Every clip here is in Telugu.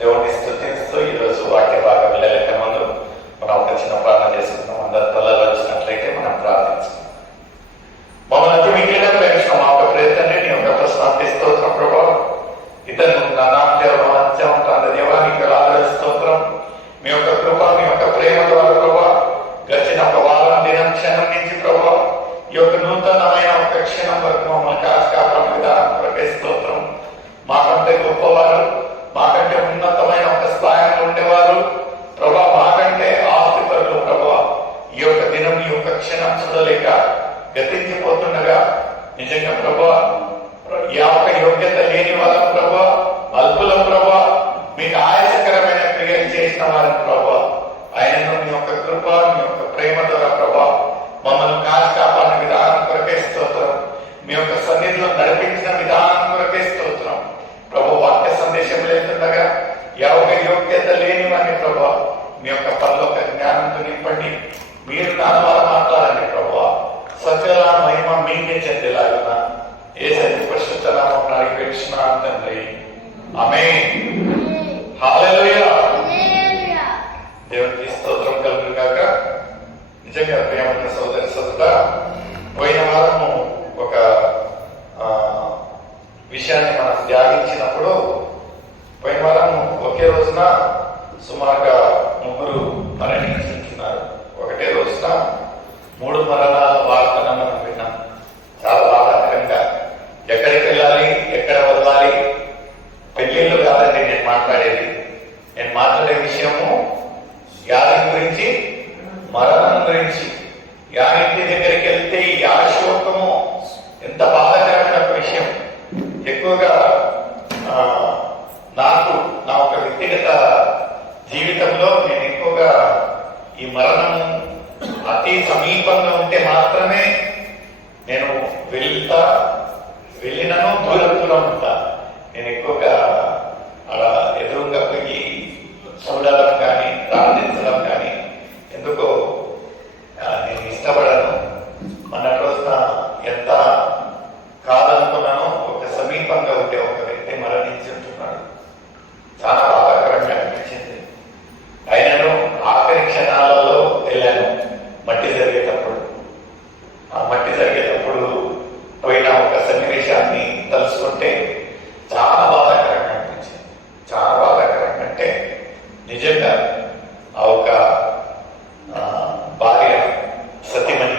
దేవుడిని స్తుతిస్తూ ఈరోజు వాక్య భాగం వెళ్ళలేక ముందు మనం ఒక చిన్న ప్రార్థన చేసుకుందాం. అందరు తలలో వచ్చినట్లయితే మనం ప్రార్థించాం. మమ్మల్ని అతి మిగిలిన ప్రేమించిన మా యొక్క ప్రయత్నాన్ని నీ యొక్క ప్రశ్నార్థి స్తోత్రం ప్రభావం ఇతను నానాత్యం దేవానికి రాజు స్తోత్రం. మీ యొక్క కృప మీ యొక్క ప్రేమ ద్వారా ప్రభా గడిచిన ఒక వారం దినం క్షణం నుంచి ప్రభా ఈ యొక్క నూతనమైన ఒక క్షణం వరకు మమ్మల్ని కాపాడిన విధానం కొరకే స్తోత్రం. మాకంటే గొప్పవారు, మాకంటే ఉన్నతమైన ఒక స్థాయిలో ఉండేవారు ప్రభా, మాకంటే ఆస్తిపరులు ప్రభా, ఈ యొక్క దినం ఈ యొక్క క్షణం చూడలేక గతించిపోతుండగా నిజంగా ప్రభా ఈ యొక్క యోగ్యత లేని వాళ్ళం ప్రభా, అల్పులం ప్రభా, మీకు ఆయాసకరమైన క్రియలు చేసిన వారిని ప్రభా, ఆయనను మీ యొక్క కృప మీ యొక్క ప్రేమ ద్వారా ప్రభా మమ్మల్ని కాపాడిన విధానం కొరకే స్తోత్రం. మీ యొక్క సన్నిధిలో నడిపించిన విధానం కొరకే స్తోత్రం ప్రభు. వాక్య సందేశం లేకుండగా ఎవరి యోగ్యత లేని వారిని ప్రభా మీ యొక్క పరలోక జ్ఞానంతో నింపండి. మీరు నా ద్వారా మాట్లాడండి ప్రభు. సకల మహిమ మీకే చెందేలాగున యేసు పరిశుద్ధ నామమున అడిగిపెట్టుచున్నాను తండ్రి, ఆమేన్. హల్లెలూయా. దేవునికి స్తోత్రం కలుగును గాక. నిజంగా ప్రియమైన సోదరి సోదరుడా, పోయిన వారము ఒక విషయాన్ని మనం ధ్యానించినప్పుడు పోయిన వారం ఒకే రోజున సుమారుగా 3 మరణించుతున్నారు. ఒకటే రోజున 3 మరణాల వార్తను మనం విన్నాం. చాలా బాధాకరంగా ఎక్కడికి వెళ్ళాలి, ఎక్కడ వదలాలి, పెళ్లిళ్ళు కాదండి నేను మాట్లాడేది. నేను మాట్లాడే విషయము వ్యాధి గురించి, మరణం గురించి. యానింటి దగ్గరికి వెళ్తే ఈ శోకము ఎంత బాధాకరమైన ఒక విషయం. ఎక్కువగా నాకు నా ఒక వ్యక్తిగత జీవితంలో నేను ఎక్కువగా ఈ మరణము అతి సమీపంగా ఉంటే మాత్రమే నేను వెళ్ళినను దూరం ఉంటా. నేను ఎక్కువగా అలా ఎదురుగా పోయి చూడడం కానీ ప్రార్థించడం కానీ ఎందుకో నేను ఇష్టపడను. మన రోజున ఎంత కాదనుకున్నానో ఒక సమీపంగా ఉంటే ఒక వ్యక్తి మరణించి ఉంటున్నాడు. చాలా బాధాకరంగా అనిపించింది. అయినను ఆఖరి క్షణాలలో వెళ్ళాను మట్టి జరిగేటప్పుడు. ఆ మట్టి జరిగేటప్పుడు పోయిన ఒక సన్నివేశాన్ని తలుసుకుంటే చాలా బాధాకరంగా అనిపించింది. చాలా బాధాకరంగా అంటే నిజంగా ఆ ఒక భార్య సతీమణి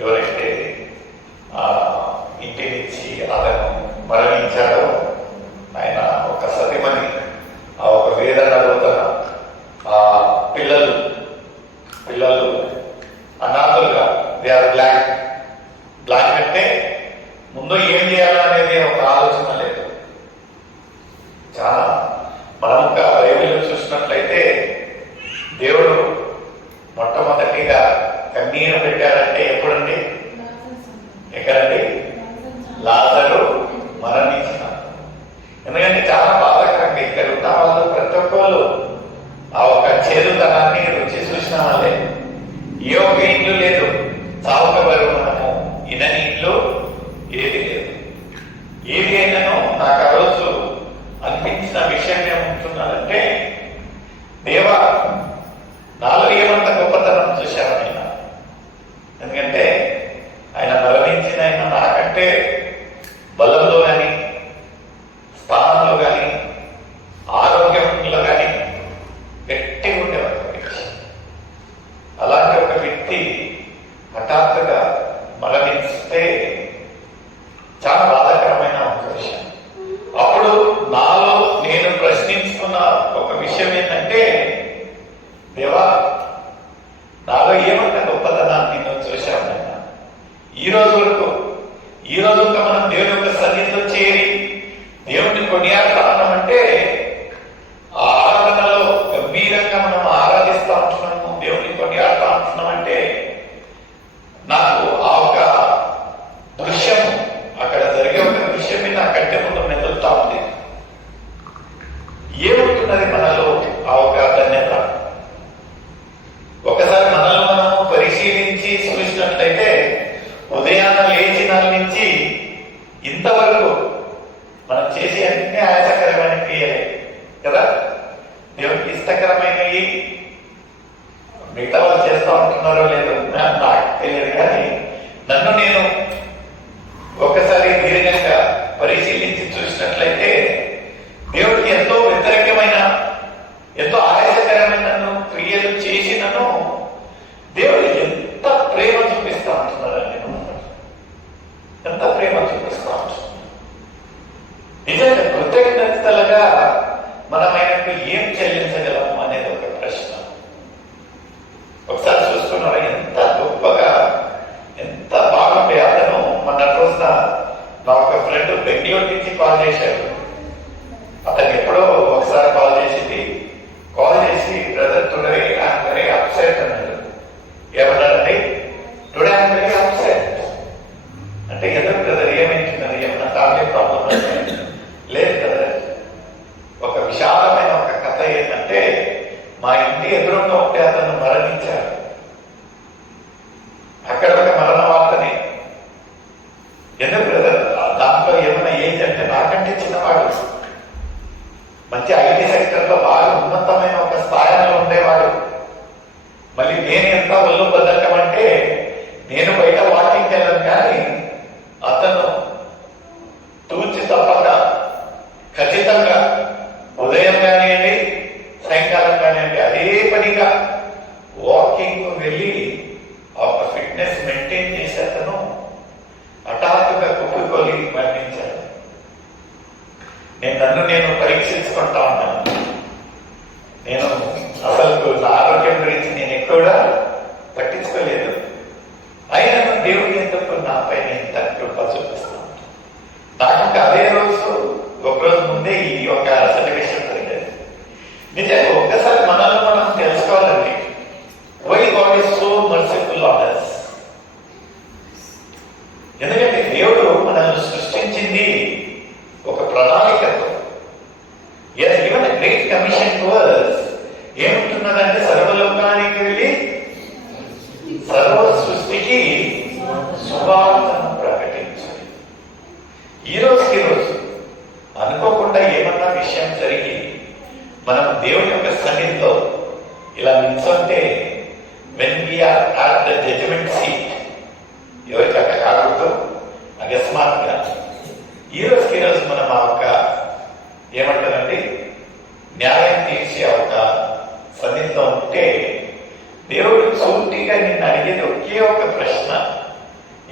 ఎవరైతే ఇంటి నుంచి అతను మరణించాడో ఆయన ఒక సతీమణి ఆ ఒక వేదన రోదన, ఆ పిల్లలు అనాథులుగా దే ఆర్ బ్లాక్ అంటే ముందు ఏం చేయాలా అనేది ఒక ఆలోచన లేదు. చాలా మనం బైబిల్లో చూసినట్లయితే దేవుడు మొట్టమొదటిగా కన్నీరు పెట్టారంటే ఎప్పుడండి, ఎక్కడండి? లాజరు మరణించిన. ఎందుకంటే చాలా బాధాకరంగా ఇక్కడ ఉన్న వాళ్ళు ప్రతి ఒక్కళ్ళు ఆ ఒక చేదుతనాన్ని రుచి చూసిన వాళ్ళే. ఏ ఒక ఇల్లు లేదు, చావుకబరు మనము ఇనని ఇల్లు ఏది లేదు. ఏది అయినానో నాకు ఆ రోజు అనిపించిన విషయం ఏమంటున్నారంటే, దేవా నాలో ఏమంత గొప్పతనం చూశాను ఆయన. ఎందుకంటే ఆయన మరణించిన ఆయన నాకంటే బలంలో కానీ, స్థానంలో కానీ, ఆరోగ్యంలో కానీ గట్టి ఉండేవాడు. అలాంటి ఒక వ్యక్తి హఠాత్తుగా మరణిస్తే చాలా బాధాకరమైన ఒక విషయం. అప్పుడు నాలో నేను ప్రశ్నించుకున్న ఒక విషయం ఏంటంటే, దేవా నాలో ఏమంటే గొప్పతనాన్ని నేను చూశాను. ఈ రోజు మనం దేవుని యొక్క సన్నిధిలో చేరి దేవుడిని కొనియాడుతామంటే ఆ ఆరాధనలో గంభీరంగా మనం ఆరాధిస్తూ ఉంటున్నాము, దేవుడిని కొనియాడుతూ ఉంటున్నామంటే నాకు ఆ ఒక దృశ్యం, అక్కడ జరిగే ఒక దృశ్యం మీద నా కంటే ముందు మెదులుతా ఉంది. ఏముంటున్నది మనలో ఆ ఒక ధన్యత? ఒకసారి మనల్ని మనము పరిశీలించి చూసినట్లయితే ఉదయాన్న లేచిన నుంచి ఇంతవరకు మనం చేసే అన్ని ఆయాసకరమైన క్రియలే కదా. మిగతా వాళ్ళు చేస్తా ఉంటున్నారో లేదో నాకు తెలియదు, కానీ నన్ను నేను ఒకసారి దీర్ఘంగా పరిశీలించి చూసినట్లయితే దేవుడికి ఎంతో వ్యతిరేకమైన, ఎంతో ఆయాసకరమైన క్రియలు చేసినను దేవుడు ఎంత ప్రేమ చూపిస్తా ఉంటున్నారని ఎంత ప్రేమ చూపిస్తా ఉంటున్నారు. నిజంగా కృతజ్ఞతలుగా మనం ఆయనకు ఏం చెల్లించగలము అనేది ఒక ప్రశ్న. ఒకసారి చూసుకున్నారా ఎంత గొప్పగా, ఎంత బాగుండే. అతను మన రోజున నా ఒక ఫ్రెండ్ బెంగళూరు నుంచి కాల్ చేశాడు. అతనికి ఎప్పుడో ఒకసారి కాల్ చేసి brother today I'm very upset అన్నాడు. ఏమన్నాడండి? టుడే ఐఎమ్ వెరీ అప్సెట్ అంటే ఎందుకు బ్రదర్, ఏమైంటున్నది, ఏమన్నా ఫ్యామిలీ ప్రాబ్లం అంటే లేదు బ్రదర్, ఒక విశాలమైన ఒక కథ ఏంటంటే మా ఇంటి ఎదురుగా ఉంటే అతను మరణించాడు. అక్కడ ఒక మరణ వార్తని. ఎందుకు బ్రదర్, దాంట్లో ఏమైనా ఏజ్ అంటే నాకంటే చిన్నవాడు, మంచి ఐటీ సెక్టర్ లో బాగా ఉన్నతమైన ఒక స్థాయిలో ఉండేవాడు. మళ్ళీ నేను ఎంత ఒళ్ళు బద్దకం అంటే నేను బయట వాకింగ్కి వెళ్ళను, కానీ అతను తూచి తప్పక ఖచ్చితంగా ఉదయం కానివ్వండి సాయంకాలం కానివ్వండి అదే పనిగా వాకింగ్ వెళ్ళి ఒక ఫిట్నెస్ మెయింటైన్ చేసి అతను హఠాత్తుగా కుప్పకొని మరణించాడు. నన్ను నేను పరీక్షించుకుంటా ఉన్నాను. నేను అసలు నా ఆరోగ్యం గురించి నేను ఎక్కువగా పట్టించుకోలేదు. అయినా దేవుడి ఎందుకు నా పైన ఇంత కృప చూపిస్తాను. నాకు అదే రోజు ఒకరోజు ముందే ఈ ఒక సన్నివేశం జరిగేది. నిజంగా ఒక్కసారి మనల్ని మనం తెలుసుకోవాలండి. Why God is so merciful on us. ఎందుకంటే దేవుడు మనల్ని సృష్టించింది ఒక ప్రణాళికతో. Even great commission to us ఏముంటున్నదంటే సర్వలోకానికి వెళ్ళి సర్వ సృష్టికి శుభార్తను ప్రకటించాలి. ఈ రోజుకి రోజు అనుకోకుండా ఏమన్నా విషయం జరిగి మనం దేవుని యొక్క సన్నిధిలో ఇలా నిల్చుంటే when we are at the judgement seat, ఎవరికి అక్కడ కాకూడదు అకస్మాత్తుగా ఈ రోజుకి రోజు మనం ఆ ఒక ఏమంటారండి న్యాయం తీర్చే ఒక సన్నిధిలో ఉంటే దేవుడు సూటిగా నిన్ను అడిగేది ఒకే ఒక ప్రశ్న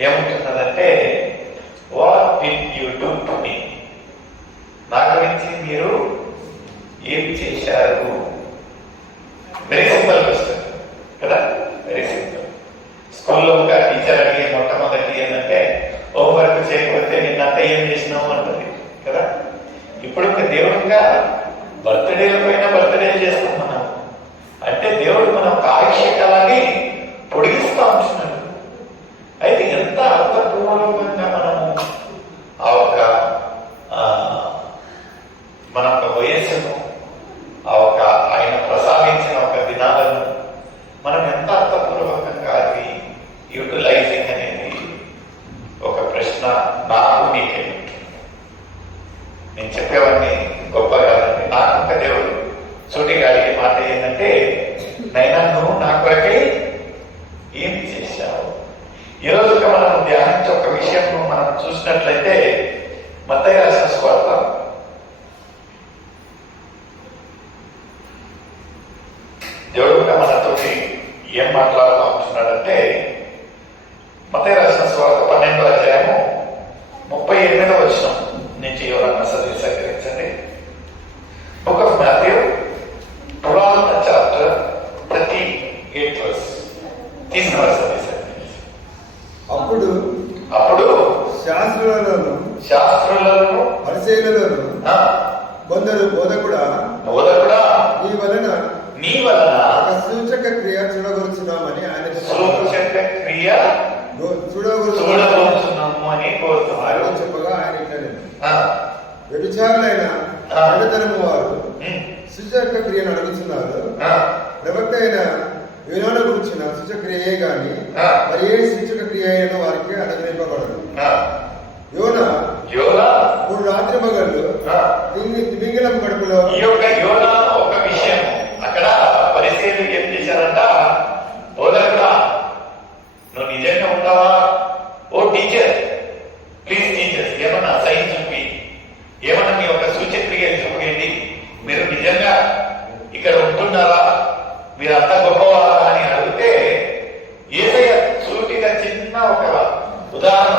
ఏముంటున్నదంటే, what did you do to me? నా గురించి మీరు ఏం చేశారు? వెరీ సింపుల్ క్వశ్చన్ కదా, వెరీ సింపుల్. స్కూల్లో ఒక టీచర్ అడిగే మొట్టమొదటి ఏంటంటే హోంవర్క్ చేయకపోతే నిన్నంతా ఏం చేసినావు అంటుంది కదా. ఇప్పుడు దేవుడుగా బర్త్డేల పైన బర్త్డేలు చేస్తాం మనం. అంటే దేవుడు మనం ఆయుష్కాలాన్ని పొడిగిస్తా ఉంటున్నాడు. అయితే ఎంత అర్థపూర్వకంగా మనము ఆ ఒక మన ఒక వయస్సును, ఆ ఒక ఆయన ప్రసాదించిన ఒక దినాలను మనం ఎంత అర్థపూర్వకంగా అది యూటిలైజింగ్ అనేది ఒక ప్రశ్న నాకు మీకే. నేను చెప్పేవాడిని గొప్పగా నాకు ఒక దేవుడు సూటిగా అడిగే మాట ఏంటంటే, నైనా నువ్వు నా కొరకే ఏం చేశావు? ఈరోజు మనం ధ్యానించే ఒక విషయం మనం చూసినట్లయితే మత్తయి రాసిన సువార్త దేవుడు మనతోటి ఏం మాట్లాడుతూ ఉంటున్నాడంటే, మత్తయి రాసిన సువార్త 12వ అధ్యాయము 38వ వచనం నుంచి ఎవరన్నా సహకరించండి. Book of Matthew 12th chapter 38 verse. అప్పుడు శాస్త్రులను పరిశీలనలను కొందరు బోధకుడా నీ వలన ఒక సూచక క్రియ చూడగలుగుతున్నామని ఆయన చూడగలుగుతున్నాము అని కోరుతున్నారు. చెప్పగా ఆయన ఇట్లనే, వ్యభిచారులైన ఆడతరము వారు సూచక క్రియను అడుగుతున్నారు. ప్రవక్త అయిన యోనా గురించిన సూచక క్రియే గాని మరి ఏ సూచక క్రియ అయినా వారికి అనుగ్రహింపబడదు. యోనా 3 రాత్రి మగళ్ళు తిమింగలం కడుపులో. ఈ యొక్క యోనా ఒక విషయం అక్కడ పరిశీలన ఏం చేశారంట, ఇక్కడ ఉంటున్నారా, మీరంతా గొప్పవారా అని అడిగితే ఏసయ్య సూటిగా చిన్న ఒక ఉదాహరణ